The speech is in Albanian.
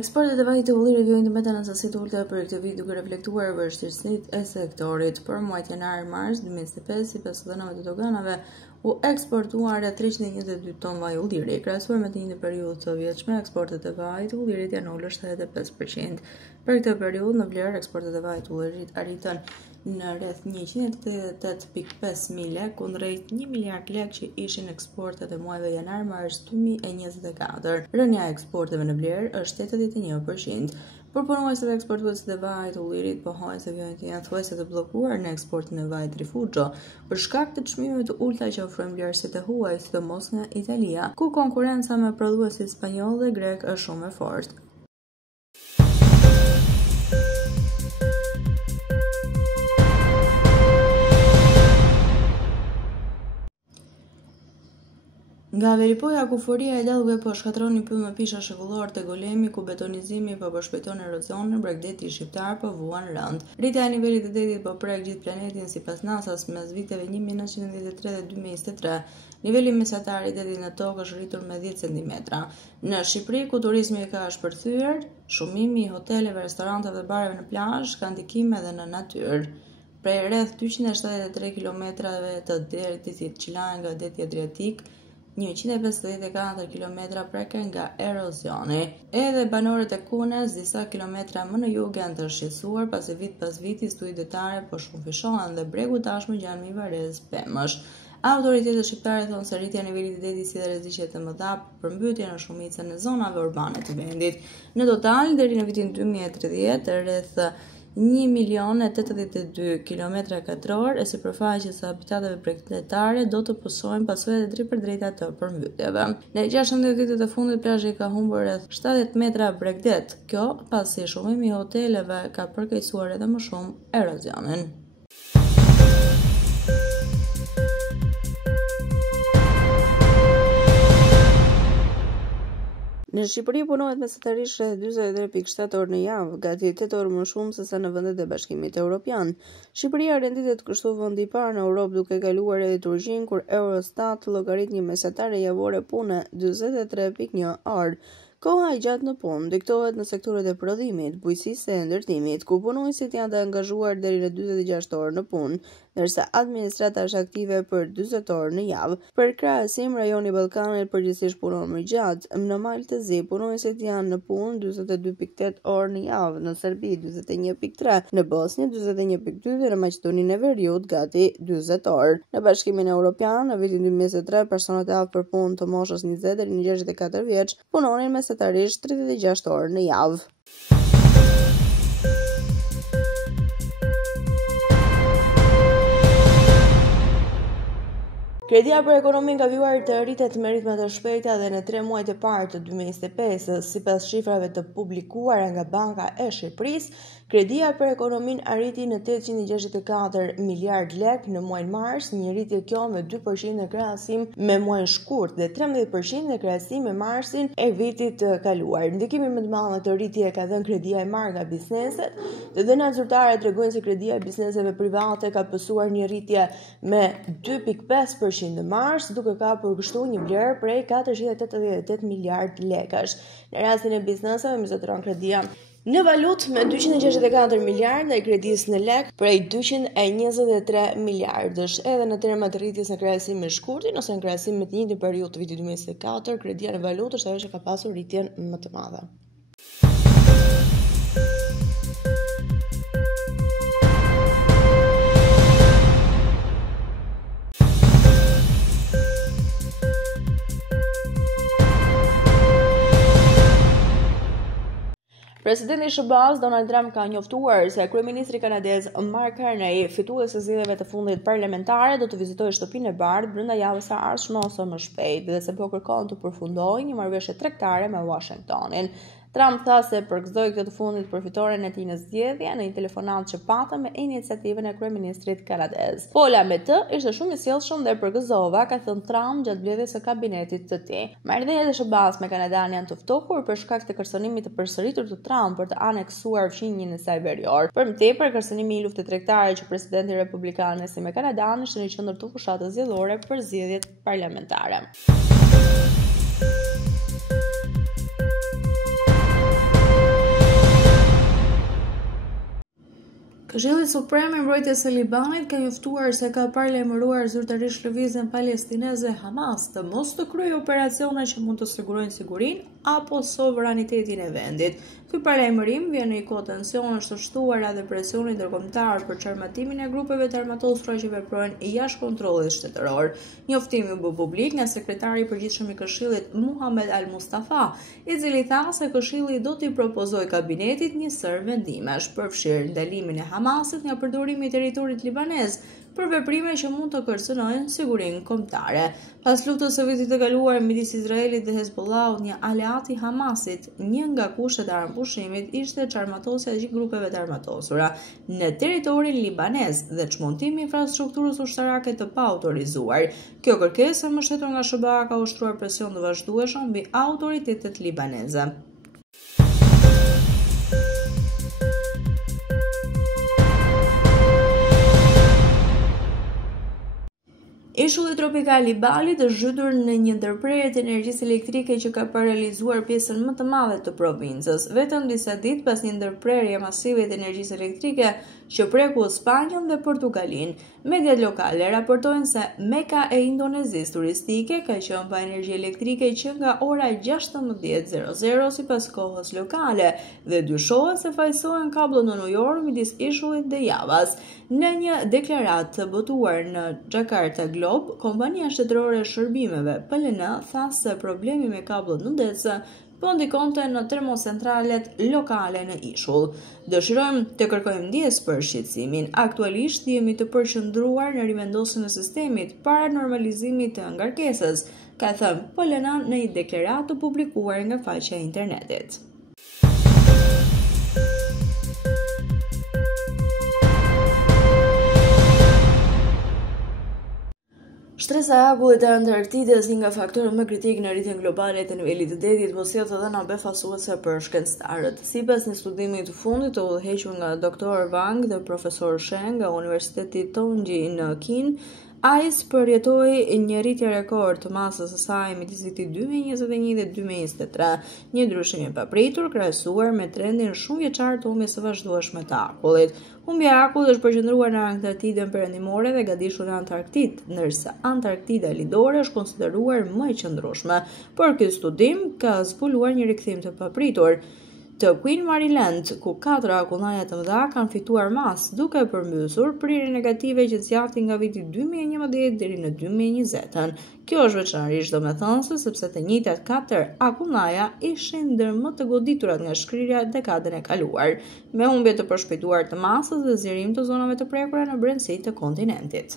Eksportet e vajit të ullirit vjojnë të meta në sasi të ulta për këtë vit duke reflektuar vështirësitë e sektorit. Për muajt janar-mars 2025, sipas dhënave të doganave, u eksportua rreth 322 ton vaj ulliri. Krahasuar me të njëjtën periudhë të vjetshme, eksportet e vajit të ullirit janë ulur 75%. Për këtë periudhë, në vlerë, eksportet e vajit të ullirit arritën në rreth 188.5 mijë lekë kundrejt 1 miliard lekë që ishin eksportet e muajve janar-mars 2024. Rënja e eksporteve në vlerë është 81%. Përpunuesve eksportuesit e vajit të ullirit pohojnë se vijojnë të janë thuajse të bllokuar në eksportin e vajit rifugjo për shkak të çmimeve të ulta që ofrojnë vlerësit e huaj, sidomos nga Italia, ku konkurenca me prodhuesit spanjoll dhe grek është shumë e fortë. Nga veripoja kuforia e dellëve po shkatron një pyll me pisha shekullor te golemi, ku betonizimi po shpejton erozionin, bregdeti shqiptar po vuan rënd. Rritja e nivelit të detit po prek gjithë planetin sipas NASA-s mes viteve 1993 dhe 2023. Niveli mesatar i detit në tokë është rritur me 10 cm. Në Shqipëri, ku turizmi ka shpërthyer, shumimi i hoteleve, restoranteve dhe bareve në plazh ka ndikime edhe në natyrë. Prej rreth 273 kilometrave të detit që lahen nga deti Adriatik, 154 km preken nga erozioni. Edhe banorët e Kunes, disa kilometra më në jug, janë të shqetësuar pasi vit pas viti studi detare po shumëfishohen dhe bregu tashmë gjanë mi varez pemësh. Autoritetet shqiptare thonë se rritja e nivelit të detit si dhe rreziqe të mëdha për mbytje në shumicën e zonave urbane të vendit. Në total, deri në vitin 2030, rreth 1.082 km2 e sipërfaqes së habitateve pregjetare do të pësojnë pasojat e drejtpërdrejta të përmbytjeve. Në 16 ditët e fundit plazhi ka humbur rreth 70 metra bregdet, kjo pasi shumimi i hoteleve ka përkeqësuar edhe më shumë erozionin. Në Shqipëri punohet mesatarisht rreth 43.7 orë në javë, gati 8 orë më shumë se sa në vendet e Bashkimit Evropian. Shqipëria renditet kështu vendi i parë në Europë duke kaluar edhe Turqinë, kur Eurostat llogarit një mesatare javore pune 43.1 orë. Koha e gjatë në punë diktohet në sektorët e prodhimit, bujqësisë dhe ndërtimit, ku punonësit janë të angazhuar deri në 46 orë në punë, ndërsa administrata është aktive për 40 orë në javë. Për krahasim, rajoni Ballkanit përgjithsisht punon më gjatë. Në Maltezi, punonësit janë në punë 42.8 orë në javë, në Serbi 41.3, në Bosnjë 41.2 dhe në Maqedoninë e Veriut gati 40 orë. Në Bashkimin Evropian, në vitin 2023, personat e afër për punë të moshës 20 deri në 64 vjeç punonin mesatarisht 36 orë në javë. Kredia për ekonominë ka vjuar të rritet me ritme të shpejta dhe në 3 muajt e parë të 2025, sipas shifrave të publikuara nga Banka e Shqipërisë. Kredia për ekonominë arriti në 864 miliard lekë në muajin mars, një rritje kjo me 2% në krahasim me muajin shkurt dhe 13% në krahasim me marsin e vitit të kaluar. Ndikimin më të madh në këtë rritje ka dhënë kredia e marrë nga bizneset. Të dhënat zyrtare tregojnë se kredia e bizneseve private ka pësuar një rritje me 2.5% në mars, duke ka përkushtuar një vlerë prej 488 miliard lekësh. Në rastin e bizneseve, mizotron kredia në valutë me 264 miliard dhe kredisë në lek prej 223 miliardësh. Edhe në terma të rritjes në krahasim me shkurtin ose në krahasim me të njëjtin periudhë të vitit 2024, kredia në valutë është ajo që ka pasur rritjen më të madhe. Presidenti i SBA-s Donald Trump ka njoftuar se kryeministri kanadez Mark Carney, fitues së zgjedhjeve të fundit parlamentare, do të vizitojë shtëpinë e bardhë brenda javës së ardhshme ose më shpejt, dhe se po kërkon të përfundojë një marrëveshje tregtare me Washingtonin. Trump tha se përgëzoi këtë të fundit për fitoren e tij në zgjedhje në një telefonatë që patëm me iniciativën e kryeministrit kanadez. Fola me të ishte shumë i sjellshëm dhe përgëzova, ka thënë Trump gjatë mbledhjes së kabinetit të tij. Marrëdhëniet e SBA-s me Kanadan janë të ftohur për shkak të kërcënimit të përsëritur të Trump për të aneksuar fqinjin e saj verior. Për më tepër, kërcënimi i luftës tregtare që presidenti republikan nisi me Kanadan ishte në qendër të fushatës zgjedhore për zgjedhjet parlamentare. Këshilli Suprem i Mbrojtjes së Libanit ka njoftuar se ka paralajmëruar zyrtarisht lëvizjen palestineze Hamas të mos të kryejë operacione që mund të sigurojnë sigurinë apo sovranitetin e vendit. Ky paralajmërim vjen në një kohë tensionesh të shtuara dhe presioni ndërkombëtar për çarmatimin e grupeve të armatosura që veprojnë jashtë kontrollit shtetëror. Njoftimi u bë publik nga sekretari i përgjithshëm i Këshillit Muhammad Al-Mustafa, i cili tha se Këshilli do t'i propozojë kabinetit një sër vendimesh, përfshirë ndalimin e Hamasit nga përdorimi i territorit libanez për veprime që mund të kërcënojnë sigurinë kombëtare. Pas luftës së vitit të kaluar midis Izraelit dhe Hezbollahut, një aleat i Hamasit, një nga kushtet e armëpushimit ishte çarmatosja e gjithë grupeve të armatosura në territorin libanez dhe çmontimi i infrastrukturës ushtarake të paautorizuar. Kjo kërkesë më shtetur nga SBA ka ushtruar presion të vazhdueshëm mbi autoritetet libaneze. Ishulli tropikal i Balit është zhytur në një ndërprerje të energjisë elektrike që ka paralizuar pjesën më të madhe të provincës. Vetëm disa ditë pas një ndërprerje masive të energjisë elektrike që preku Spanjën dhe Portugalinë, mediat lokale raportojnë se Meka e Indonezisë turistike ka qenë pa energji elektrike që nga ora 16:00 sipas kohës lokale dhe dyshohet se fajsohen kabllët në New York midis ishullit dhe Javas. Në një deklaratë të botuar në Jakarta Globe, kompania shtetërore e shërbimeve PLN tha se problemi me kabllët në ndërtesë po ndikonte në termocentralet lokale në ishull. Dëshirojmë të kërkojmë ndjes për shqetësimin. Aktualisht jemi të përqendruar në rimendosjen e sistemit para normalizimit të ngarkesës, ka thënë PLN në një deklaratë të publikuar nga faqja e internetit. Shtresa e akullit të Antarktidës, një nga faktorët më kritik në rritjen globale të nivelit të detit, po sjell edhe na befasuese për shkencëtarët. Sipas një studimi të fundit të udhëhequr nga Dr. Wang dhe profesor Shen nga Universiteti Tongji në Kin, ICE përjetoi një rritje rekord të masës së saj midis vitit 2021 dhe 2023, një ndryshim i papritur krahasuar me trendin shumë vjeçar të humbjes së vazhdueshme të akullit. Humbja e akullit është përqendruar në Antarktidën perëndimore dhe gadishur në Antarktid, ndërsa Antarktida Lidore është konsideruar më e qëndrueshme. Por ky studim ka zbuluar një rikthim të papritur të Queen Mary Land, ku 4 akullaja të mëdha kanë fituar masë, duke përmbysur prirjen negative që zgjati nga viti 2011 deri në 2020. Kjo është veçanërisht domethënëse sepse të njëjtat 4 akullaja ishin ndër më të goditurat nga shkrirja dekadën e kaluar, me humbje të përshpejtuar të masës dhe zgjerim të zonave të prekura në brendësi të kontinentit.